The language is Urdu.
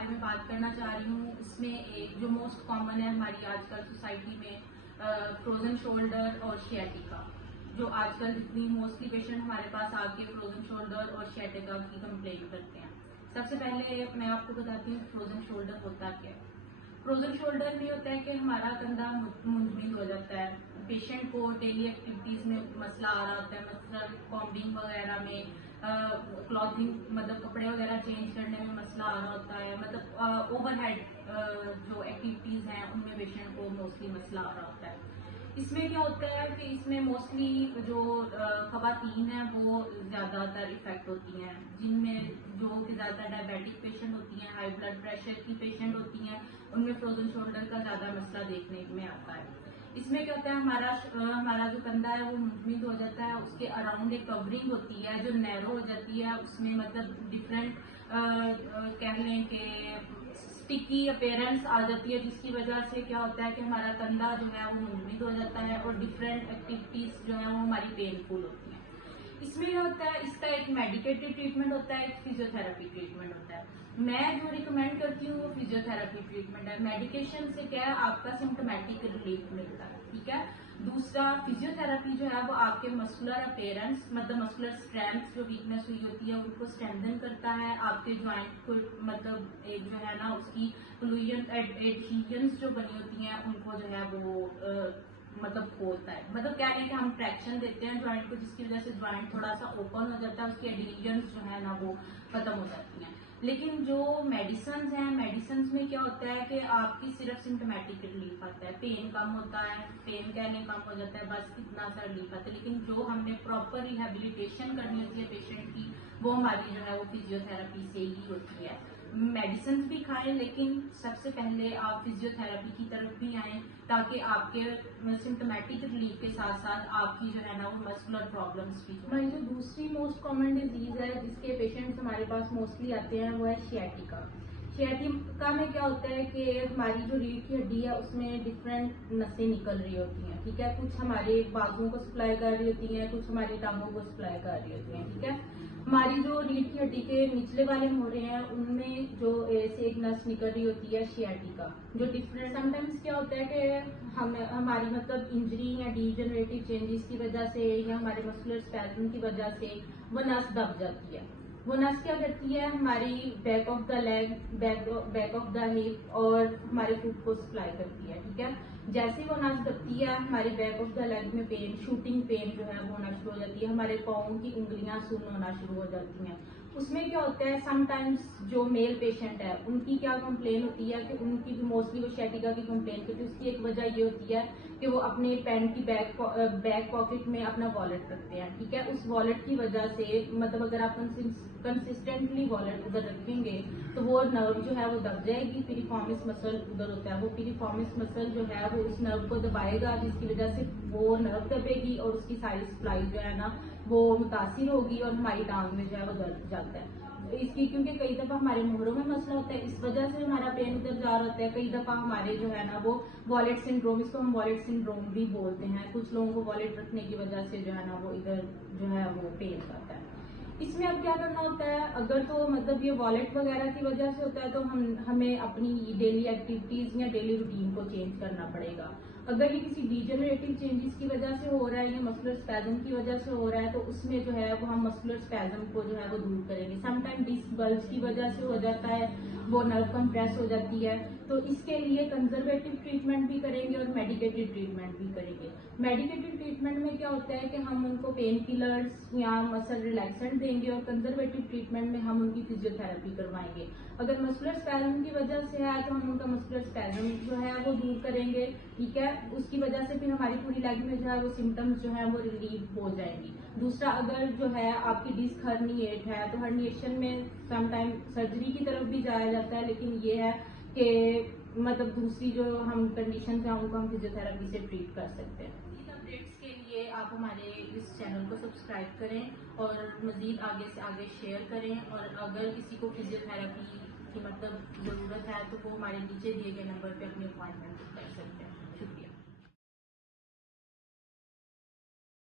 بارے میں بات کرنا چاہ رہی ہوں. اس میں ایک جو موسٹ کامن ہے ہماری آج کل سوسائٹی میں فروزن شولڈر اور شیاٹیکا. جو آج کل جتنی موسٹلی پیشنٹ ہمارے پاس آ کے فروزن شولڈر اور شیاٹیکا کی کمپلین کرتے ہیں. سب سے پہلے میں آپ کو بتاتی ہوں فروزن شولڈر ہوتا کیا ہے. فروزن شولڈر میں ہوتا ہے کہ ہمارا کندھا منجمد ہو جاتا ہے. پیشنٹ کو ڈیلی ایکٹیویٹیز میں مسئلہ آ رہا ہوتا ہے, مثلاً کامبنگ وغیرہ میں, کلاتھنگ مطلب کپڑے وغیرہ چینج کرنے میں مسئلہ آ رہا ہوتا ہے, مطلب اوور ہیڈ جو ایکٹیویٹیز ہیں ان میں پیشنٹ کو موسٹلی مسئلہ آ رہا ہوتا ہے. اس میں کیا ہوتا ہے کہ اس میں موسٹلی جو خواتین ہیں وہ زیادہ تر افیکٹ ہوتی ہیں, جن میں جو کہ زیادہ تر ڈائبیٹک پیشنٹ ہوتی ہیں, ہائی بلڈ پریشر کی پیشنٹ ہوتی ہیں, ان میں فروزن شولڈر کا زیادہ مسئلہ دیکھنے میں آتا ہے. اس میں کیا ہوتا ہے ہمارا جو کندھا ہے وہ منجمد ہو جاتا ہے, اس کے اراؤنڈ ایک کورنگ ہوتی ہے جو نیرو ہو جاتی ہے, اس میں مطلب ڈفرینٹ کہہ لیں کہ اسٹکی اپیرنس آ جاتی ہے, جس کی وجہ سے کیا ہوتا ہے کہ ہمارا کندھا جو ہے وہ منجمد ہو جاتا ہے اور ڈفرینٹ ایکٹیویٹیز جو ہیں وہ ہماری پین فل ہوتی ہیں. اس میں کیا ہوتا ہے, اس کا ایک میڈیکیٹڈ ٹریٹمنٹ ہوتا ہے, ایک فزیو تھراپی ٹریٹمنٹ ہوتا ہے. میں جو ریکمینڈ کرتی ہوں وہ فزیو تھراپی ٹریٹمنٹ ہے. میڈیکیشن سے کیا ہے آپ کا سمپٹومیٹک ریلیف ملتا ہے, ٹھیک ہے. دوسرا فزیو تھراپی جو ہے وہ آپ کے مسکولر اپیرنس مطلب مسکولر اسٹرینتھ جو ویکنیس ہوئی ہوتی ہے ان کو اسٹرینتھن کرتا ہے. آپ کے جوائنٹ کو مطلب ایک جو ہے نا اس کی ایڈہیشنز جو بنی ہوتی ہیں ان کو جو ہے وہ مطلب کھولتا ہے. مطلب کیا ہے کہ ہم ٹریکشن دیتے ہیں جوائنٹ کو, جس کی وجہ سے جوائنٹ تھوڑا سا اوپن ہو جاتا ہے, اس کی ایڈہیشنز جو ہے نا وہ ختم ہو جاتی ہیں. لیکن جو میڈیسنز ہیں, میڈیسنز میں کیا ہوتا ہے کہ آپ کی صرف سمپٹومیٹک ریلیف آتا ہے, پین کم ہوتا ہے, پین کہنے کم ہو جاتا ہے, بس اتنا سا ریلیف آتا ہے. لیکن جو ہم نے پراپر ریہیبلیٹیشن کرنی ہوتی ہے پیشنٹ کی وہ ہماری جو ہے وہ فزیو تھراپی سے ہی ہوتی ہے. میڈیسنز بھی کھائیں لیکن سب سے پہلے آپ فزیو تھراپی کی طرف بھی آئیں تاکہ آپ کے سمپٹومیٹک ریلیف کے ساتھ ساتھ آپ کی جو ہے نا وہ مسکولر پرابلمس بھی. ہماری جو دوسری موسٹ کامن ڈیزیز ہے جس کے پیشنٹس ہمارے پاس موسٹلی آتے ہیں وہ ہے شیاٹیکا. شیاٹیکا میں کیا ہوتا ہے کہ ہماری جو ریڑھ کی ہڈی ہے اس میں ڈفرینٹ نسیں نکل رہی ہوتی ہیں, ٹھیک ہے. کچھ ہمارے بازو کو سپلائی کر رہی ہوتی ہیں, کچھ ہماری ٹانگوں کو سپلائی کر رہی ہوتی ہیں, ٹھیک ہے. ہماری جو ریڑھ کی ہڈی کے نچلے والے مورے ہیں ان میں جو سے ایک نس نکل رہی ہوتی ہے شیاٹیکا, جو ڈفرینٹ سم ٹائمس کیا ہوتا ہے کہ ہماری مطلب انجری یا ڈیجنریٹو چینجز کی وجہ سے یا ہمارے مسکولر اسپیزم کی وجہ سے وہ نس دب جاتی ہے. وہ نس کیا کرتی ہے ہماری back of the league, back of the hip اور ہمارے فٹ کو سپلائی کرتی ہے, ٹھیک ہے. جیسے وہ نس دبتی ہے ہماری بیک آف دا لیگ میں پین, شوٹنگ پین جو ہے وہ ہونا شروع ہو جاتی ہے, ہمارے پاؤں کی انگلیاں سن ہونا شروع ہو جاتی ہیں. اس میں کیا ہوتا ہے سم ٹائمس جو میل پیشنٹ ہے ان کی کیا کمپلین ہوتی ہے کہ ان کی بھی موسٹلی وہ شیاٹیکا کی کمپلین کرتی ہے. اس کی ایک وجہ یہ ہوتی ہے کہ وہ اپنے پینٹ کی بیک پاکٹ میں اپنا والٹ رکھتے ہیں, ٹھیک ہے. اس والٹ کی وجہ سے مطلب اگر آپ کنسسٹنٹلی والٹ ادھر رکھیں گے تو وہ نرو جو ہے وہ دب جائے گی. پیریفارمس مسل ادھر ہوتا ہے, وہ پیریفارمس مسل جو ہے وہ اس نرو کو دبائے گا, جس کی وجہ سے وہ نرو دبے گی اور اس کی ساری سپلائی جو ہے نا وہ متاثر ہوگی اور ہماری ٹانگ میں جو ہے وہ درد جاتا ہے. اس کی کیونکہ کئی دفعہ ہمارے مہروں میں مسئلہ ہوتا ہے, اس وجہ سے ہمارا پین ادھر جا رہا ہوتا ہے. کئی دفعہ ہمارے جو ہے نا وہ والٹ سنڈروم, اس کو ہم والٹ سنڈروم بھی بولتے ہیں, کچھ لوگوں کو والٹ رکھنے کی وجہ سے جو ہے نا وہ ادھر جو ہے وہ پین کرتا ہے. اس میں اب کیا کرنا ہوتا ہے, اگر تو مطلب یہ والٹ وغیرہ کی وجہ سے ہوتا ہے تو ہمیں اپنی ڈیلی ایکٹیویٹیز یا ڈیلی روٹین کو چینج کرنا پڑے گا. اگر یہ کسی ڈیجنریٹو چینجز کی وجہ سے ہو رہا ہے یا مسکولر اسپیزم کی وجہ سے ہو رہا ہے تو اس میں جو ہے وہ ہم مسکولر اسپیزم کو جو ہے وہ دور کریں گے. سم ٹائم ڈسک بلج کی وجہ سے ہو جاتا ہے, وہ نرو کمپریس ہو جاتی ہے, تو اس کے لیے کنزرویٹو ٹریٹمنٹ بھی کریں گے اور میڈیکیٹڈ ٹریٹمنٹ بھی کریں گے. میڈیکیٹڈ ٹریٹمنٹ میں کیا ہوتا ہے کہ ہم ان کو پین کلرز یا مسل ریلیکسنٹ دیں گے, اور کنزرویٹو ٹریٹمنٹ میں ہم ان کی فزیو تھراپی کروائیں گے. اگر مسکولر اسپیزم کی وجہ سے ہے تو ہم ان کا مسکولر اسپیزم جو ہے وہ دور کریں گے, ٹھیک ہے. اس کی وجہ سے پھر ہماری پوری لیگ میں جو ہے وہ سمٹمز جو ہے وہ ریلیف ہو جائیں گی. دوسرا, اگر جو ہے آپ کی ڈسک ہرنیٹ ہے تو ہرنیشن میں سم ٹائم سرجری کی طرف بھی جایا جاتا ہے, لیکن یہ ہے کہ مطلب دوسری جو ہم کنڈیشنز ہیں ان کو ہم فزیو تھراپی سے ٹریٹ کر سکتے ہیں. اپڈیٹس کے لیے آپ ہمارے اس چینل کو سبسکرائب کریں اور مزید آگے سے آگے شیئر کریں, اور اگر کسی کو فزیو تھراپی کی مطلب ضرورت ہے تو وہ ہمارے نیچے دیے گئے نمبر پہ اپنی اپوائنٹمنٹ کر سکتے ہیں.